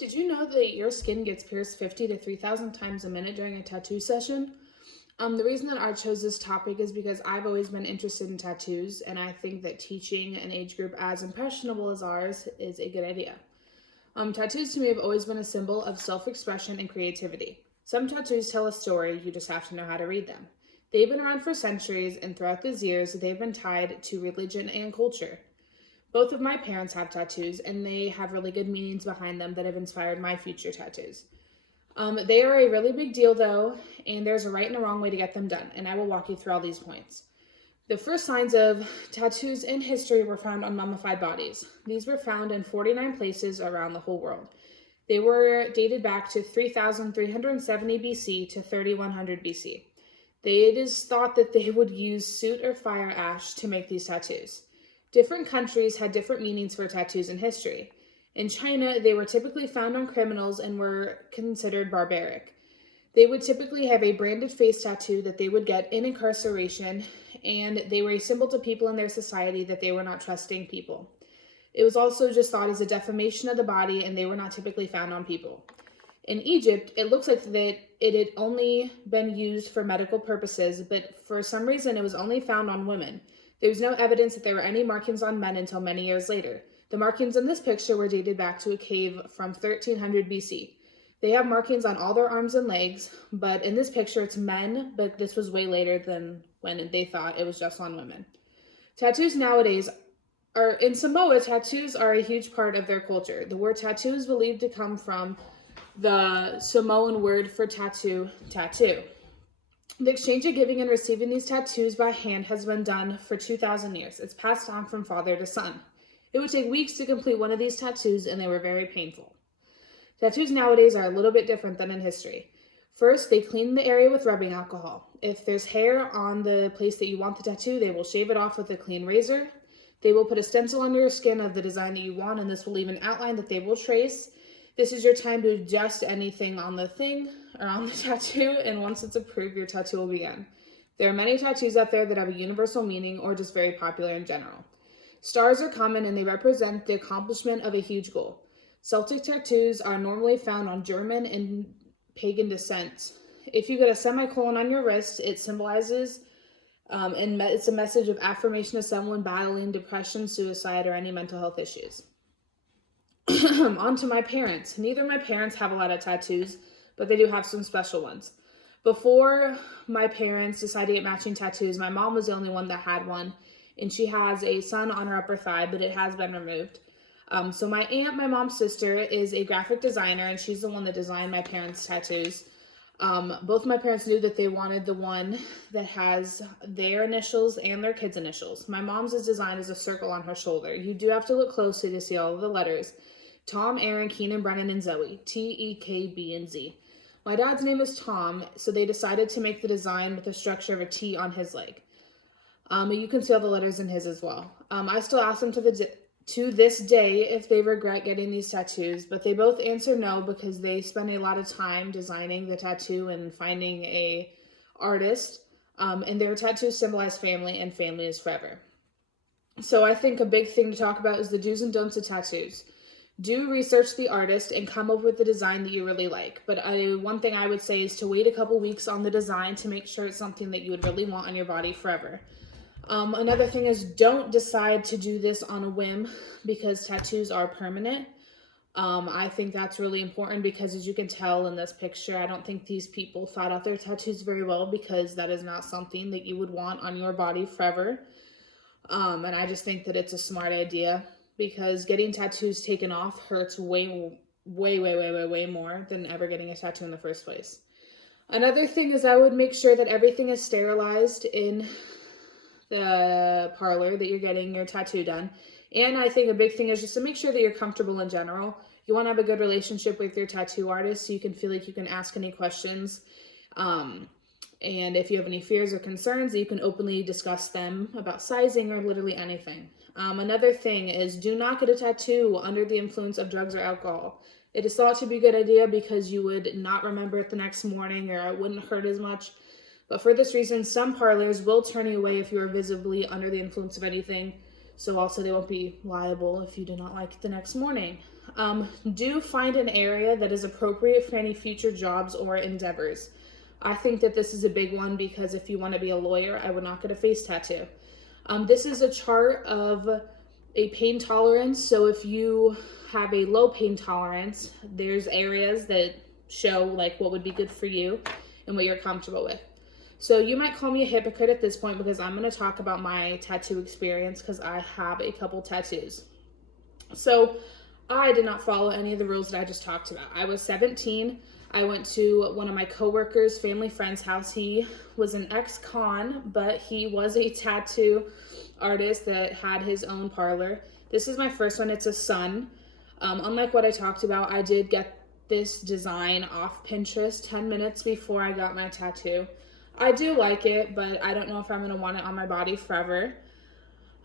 Did you know that your skin gets pierced 50 to 3,000 times a minute during a tattoo session? The reason that I chose this topic is because I've always been interested in tattoos, and I think that teaching an age group as impressionable as ours is a good idea. Tattoos to me have always been a symbol of self-expression and creativity. Some tattoos tell a story, you just have to know how to read them. They've been around for centuries, and throughout these years, they've been tied to religion and culture. Both of my parents have tattoos, and they have really good meanings behind them that have inspired my future tattoos. They are a really big deal, though, and there's a right and a wrong way to get them done, and I will walk you through all these points. The first signs of tattoos in history were found on mummified bodies. These were found in 49 places around the whole world. They were dated back to 3,370 BC to 3,100 BC. It is thought that they would use soot or fire ash to make these tattoos. Different countries had different meanings for tattoos in history. In China, they were typically found on criminals and were considered barbaric. They would typically have a branded face tattoo that they would get in incarceration, and they were a symbol to people in their society that they were not trusting people. It was also just thought as a deformation of the body, and they were not typically found on people. In Egypt, it looks like that it had only been used for medical purposes, but for some reason it was only found on women. There was no evidence that there were any markings on men until many years later. The markings in this picture were dated back to a cave from 1300 BC. They have markings on all their arms and legs, but in this picture it's men, but this was way later than when they thought it was just on women. Tattoos nowadays in Samoa, tattoos are a huge part of their culture. The word tattoo is believed to come from the Samoan word for tattoo, tattoo. The exchange of giving and receiving these tattoos by hand has been done for 2,000 years. It's passed on from father to son. It would take weeks to complete one of these tattoos, and they were very painful. Tattoos nowadays are a little bit different than in history. First, they clean the area with rubbing alcohol. If there's hair on the place that you want the tattoo, they will shave it off with a clean razor. They will put a stencil under your skin of the design that you want, and this will leave an outline that they will trace. This is your time to adjust anything on the thing or on the tattoo, and once it's approved, your tattoo will begin. There are many tattoos out there that have a universal meaning or just very popular in general. Stars are common, and they represent the accomplishment of a huge goal. Celtic tattoos are normally found on German and pagan descent. If you get a semicolon on your wrist, it symbolizes and it's a message of affirmation of someone battling depression, suicide, or any mental health issues. On to my parents. Neither of my parents have a lot of tattoos, but they do have some special ones. Before my parents decided to get matching tattoos, my mom was the only one that had one, and she has a sun on her upper thigh, but it has been removed. So my aunt, my mom's sister, is a graphic designer, and she's the one that designed my parents' tattoos. Both of my parents knew that they wanted the one that has their initials and their kids' initials. My mom's is designed as a circle on her shoulder. You do have to look closely to see all of the letters. Tom, Aaron, Keenan, Brennan, and Zoe. T-E-K-B, and Z. My dad's name is Tom, so they decided to make the design with the structure of a T on his leg. You can see all the letters in his as well. I still ask them to this day if they regret getting these tattoos, but they both answer no because they spend a lot of time designing the tattoo and finding a artist, and their tattoos symbolize family, and family is forever. So I think a big thing to talk about is the do's and don'ts of tattoos. Do research the artist and come up with the design that you really like. But one thing I would say is to wait a couple weeks on the design to make sure it's something that you would really want on your body forever. Another thing is don't decide to do this on a whim because tattoos are permanent. I think that's really important because as you can tell in this picture, I don't think these people thought out their tattoos very well because that is not something that you would want on your body forever. And I just think that it's a smart idea because getting tattoos taken off hurts way more than ever getting a tattoo in the first place. Another thing is I would make sure that everything is sterilized in the parlor that you're getting your tattoo done. And I think a big thing is just to make sure that you're comfortable in general. You want to have a good relationship with your tattoo artist so you can feel like you can ask any questions. And if you have any fears or concerns, you can openly discuss them about sizing or literally anything. Another thing is do not get a tattoo under the influence of drugs or alcohol. It is thought to be a good idea because you would not remember it the next morning or it wouldn't hurt as much. But for this reason, some parlors will turn you away if you are visibly under the influence of anything. So also they won't be liable if you do not like it the next morning. Do find an area that is appropriate for any future jobs or endeavors. I think that this is a big one because if you want to be a lawyer, I would not get a face tattoo. This is a chart of a pain tolerance. So if you have a low pain tolerance, there's areas that show like what would be good for you and what you're comfortable with. So you might call me a hypocrite at this point because I'm going to talk about my tattoo experience because I have a couple tattoos. So I did not follow any of the rules that I just talked about. I was 17. I went to one of my coworkers' family friend's house. He was an ex-con, but he was a tattoo artist that had his own parlor. This is my first one. It's a sun. Unlike what I talked about, I did get this design off Pinterest 10 minutes before I got my tattoo. I do like it, but I don't know if I'm going to want it on my body forever.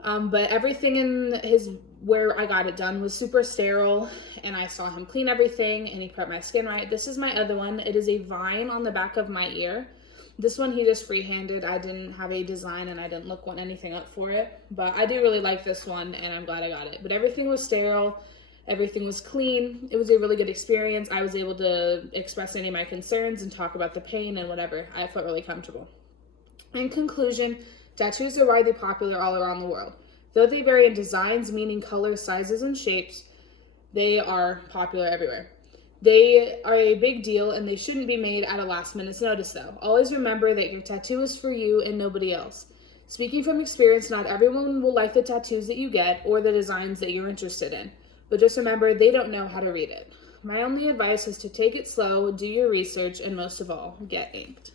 But everything in where I got it done was super sterile, and I saw him clean everything, and he prepped my skin right. This is my other one. It is a vine on the back of my ear. This one he just freehanded. I didn't have a design, and I didn't look anything up for it. But I do really like this one, and I'm glad I got it. But everything was sterile. Everything was clean. It was a really good experience. I was able to express any of my concerns and talk about the pain and whatever. I felt really comfortable. In conclusion, tattoos are widely popular all around the world. Though they vary in designs, meaning colors, sizes, and shapes, they are popular everywhere. They are a big deal and they shouldn't be made at a last minute's notice though. Always remember that your tattoo is for you and nobody else. Speaking from experience, not everyone will like the tattoos that you get or the designs that you're interested in. But just remember, they don't know how to read it. My only advice is to take it slow, do your research, and most of all, get inked.